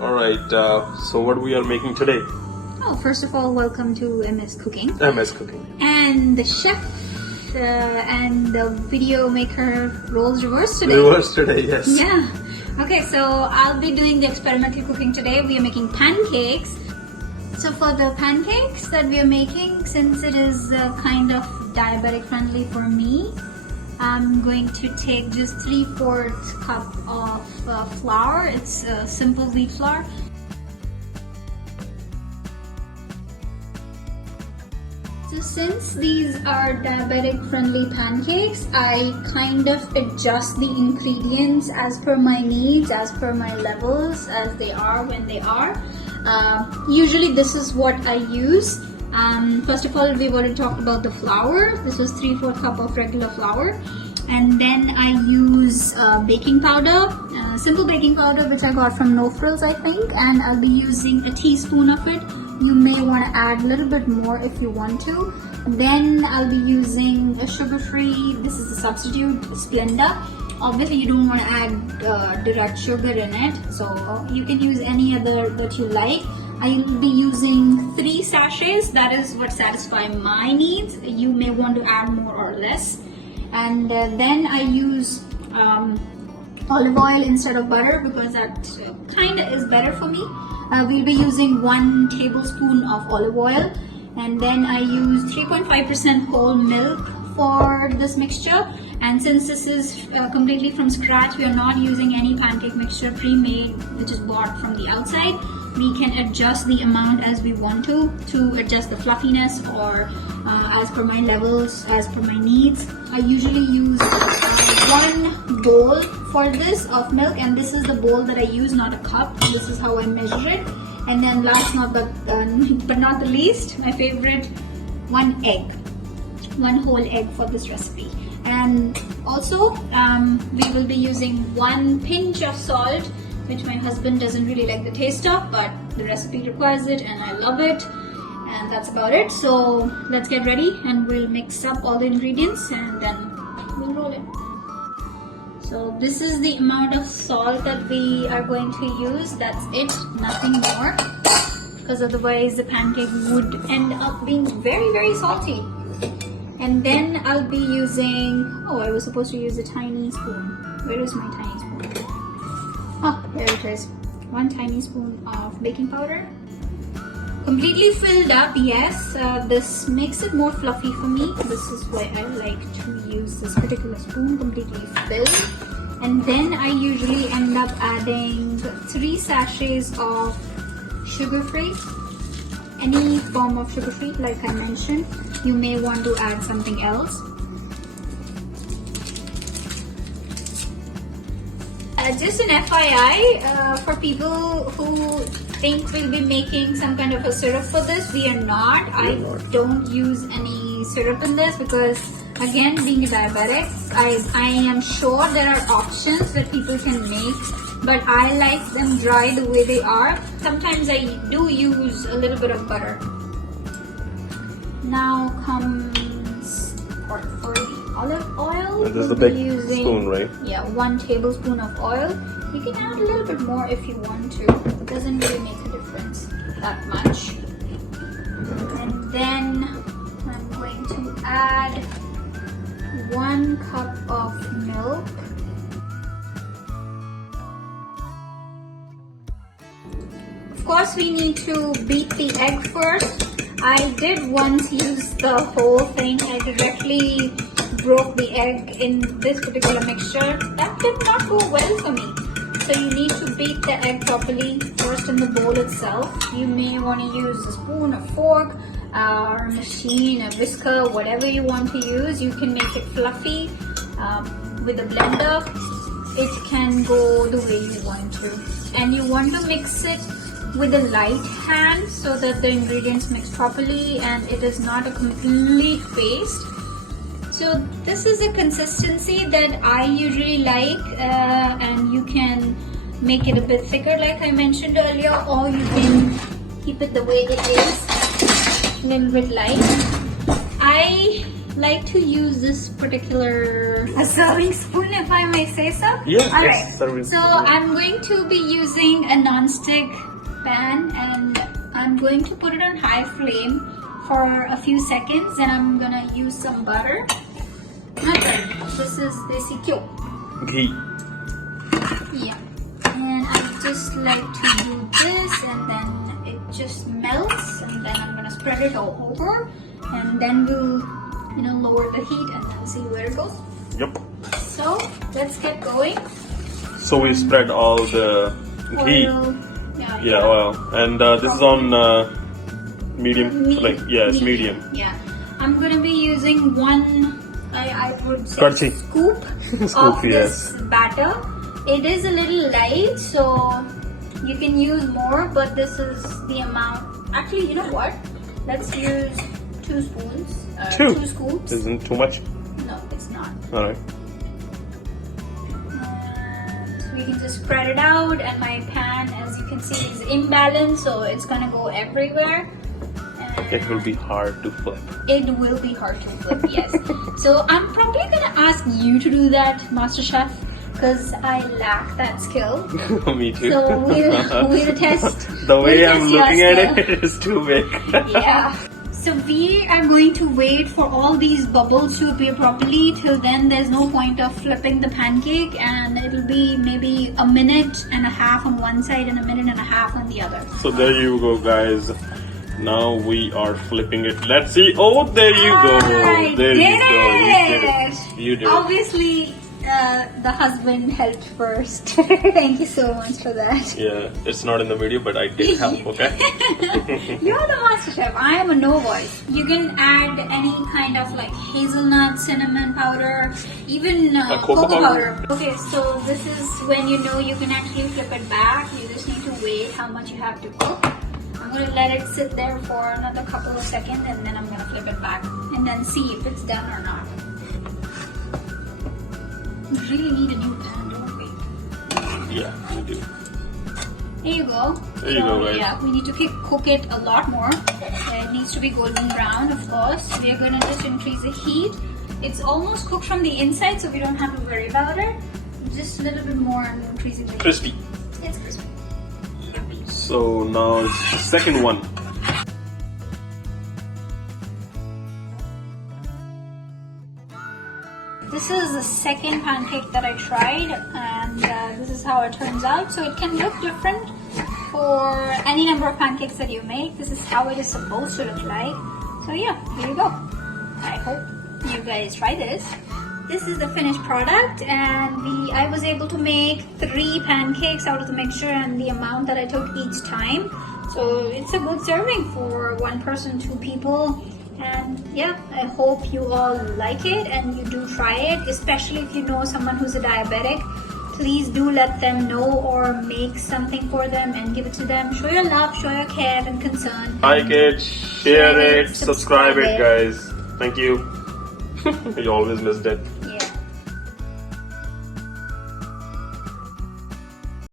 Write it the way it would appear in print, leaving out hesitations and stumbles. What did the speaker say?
Alright, so what we are making today? Oh, first of all, welcome to MS Cooking. MS Cooking. And the chef and the video maker roles reversed today. Reversed today, yes. Yeah. Okay, so I'll be doing the experimental cooking today. We are making pancakes. So for the pancakes that we are making, since it is kind of diabetic friendly for me, I'm going to take just 3/4 cup of flour. It's simple wheat flour. So since these are diabetic friendly pancakes, I kind of adjust the ingredients as per my needs, as per my levels, as they are when they are. Usually this is what I use. First of all, we've already talked about the flour. This was 3/4 cup of regular flour. And then I use baking powder, simple baking powder which I got from No Frills, I think. And I'll be using a teaspoon of it. You may want to add a little bit more if you want to. Then I'll be using a sugar-free, this is a substitute, SPLENDA. Obviously you don't want to add direct sugar in it, so you can use any other that you like. I'll be using 3 sachets, that is what satisfies my needs. You may want to add more or less. And then I use olive oil instead of butter because that kind of is better for me. We'll be using 1 tablespoon of olive oil, and then I use 3.5% whole milk for this mixture. And since this is completely from scratch, we are not using any pancake mixture pre-made which is bought from the outside. We can adjust the amount as we want to adjust the fluffiness or as per my levels, as per my needs. I usually use 1 bowl for this of milk, and this is the bowl that I use, not a cup. This is how I measure it. And then last but not the least, my favorite, 1 egg, 1 whole egg for this recipe. And also we will be using 1 pinch of salt, which my husband doesn't really like the taste of, but the recipe requires it and I love it. And that's about it. So let's get ready and we'll mix up all the ingredients and then we'll roll it. So this is the amount of salt that we are going to use. That's it, nothing more, because otherwise the pancake would end up being very, very salty. And then I'll be using, oh, I was supposed to use a tiny spoon. Where is my tiny spoon? Oh, there it is. 1 tiny spoon of baking powder. Completely filled up, yes. This makes it more fluffy for me. This is why I like to use this particular spoon, completely filled. And then I usually end up adding 3 sachets of sugar-free. Any form of sugar-free, like I mentioned. You may want to add something else. Just an FYI, for people who think we'll be making some kind of a syrup for this, we are not. I don't use any syrup in this because, again, being a diabetic, I am sure there are options that people can make, but I like them dry the way they are. Sometimes I do use a little bit of butter. Now comes part for the olive oil. And this is the big spoon, right? Yeah, 1 tablespoon of oil. You can add a little bit more if you want to. It doesn't really make a difference that much. And then I'm going to add 1 cup of milk. Of course, we need to beat the egg first. I did once use the whole thing. I directly broke the egg in this particular mixture. That did not go well for me. So you need to beat the egg properly first in the bowl itself. You may want to use a spoon, a fork, or a machine, a whisker, whatever you want to use. You can make it fluffy with a blender. It can go the way you want to. And you want to mix it with a light hand so that the ingredients mix properly and it is not a complete paste. So this is a consistency that I usually like, and you can make it a bit thicker like I mentioned earlier, or you can keep it the way it is, a little bit light. I like to use this particular serving spoon, if I may say so. Yeah, All yes, right. serving So spoon. I'm going to be using a non-stick pan, and I'm going to put it on high flame for a few seconds, and I'm gonna use some butter. Not butter. This is DESI GHEE. Ghee. Yeah. And I just like to do this, and then it just melts, and then I'm gonna spread it all over, and then we'll, lower the heat and then see where it goes. Yep. So let's get going. So we spread all the ghee. Oil. Yeah, oil. And this is on medium. So like, yeah, it's medium. Yeah. I'm gonna be using I would say Crunchy. scoop Scoop, of yes. this batter. It is a little light, so you can use more, but this is the amount. Actually, you know what? Let's use 2 spoons. 2 scoops. Isn't too much? No, it's not. Alright. So we can just spread it out, and my pan, as you can see, is imbalanced, so it's gonna go everywhere. It will be hard to flip. It will be hard to flip, yes. So I'm probably gonna ask you to do that, Master Chef, because I lack that skill. Me too. So we'll test. The way I'm test your looking at skill. it is too big. Yeah. So we are going to wait for all these bubbles to appear properly. Till then, there's no point of flipping the pancake, and it'll be maybe a minute and a half on one side and a minute and a half on the other. So there you go, guys. Now we are flipping it. Let's see. Oh, there you go. I There did you go. You did it. it. You did it. Obviously, the husband helped first. Thank you so much for that. Yeah, it's not in the video, but I did help, okay? You're the master chef. I am a novice. You can add any kind of like hazelnut, cinnamon powder, even cocoa powder. Okay, so this is when you know you can actually flip it back. You just need to wait how much you have to cook. I'm going to let it sit there for another couple of seconds, and then I'm going to flip it back and then see if it's done or not. We really need a new pan, don't we? Yeah, we do. There you go. There you go, guys. Yeah, we need to cook it a lot more. It needs to be golden brown, of course. We are going to just increase the heat. It's almost cooked from the inside, so we don't have to worry about it. Just a little bit more and increasing the heat. Crispy. It's crispy. So now it's the second one. This is the second pancake that I tried, and this is how it turns out. So it can look different for any number of pancakes that you make. This is how it is supposed to look like. So yeah, here you go. I hope you guys try this. This is the finished product, and I was able to make 3 pancakes out of the mixture and the amount that I took each time. So it's a good serving for 1 person, 2 people. And yeah, I hope you all like it and you do try it, especially if you know someone who's a diabetic. Please do let them know, or make something for them and give it to them. Show your love, show your care and concern. Like it, share it, subscribe it, guys. Thank you. You always missed it.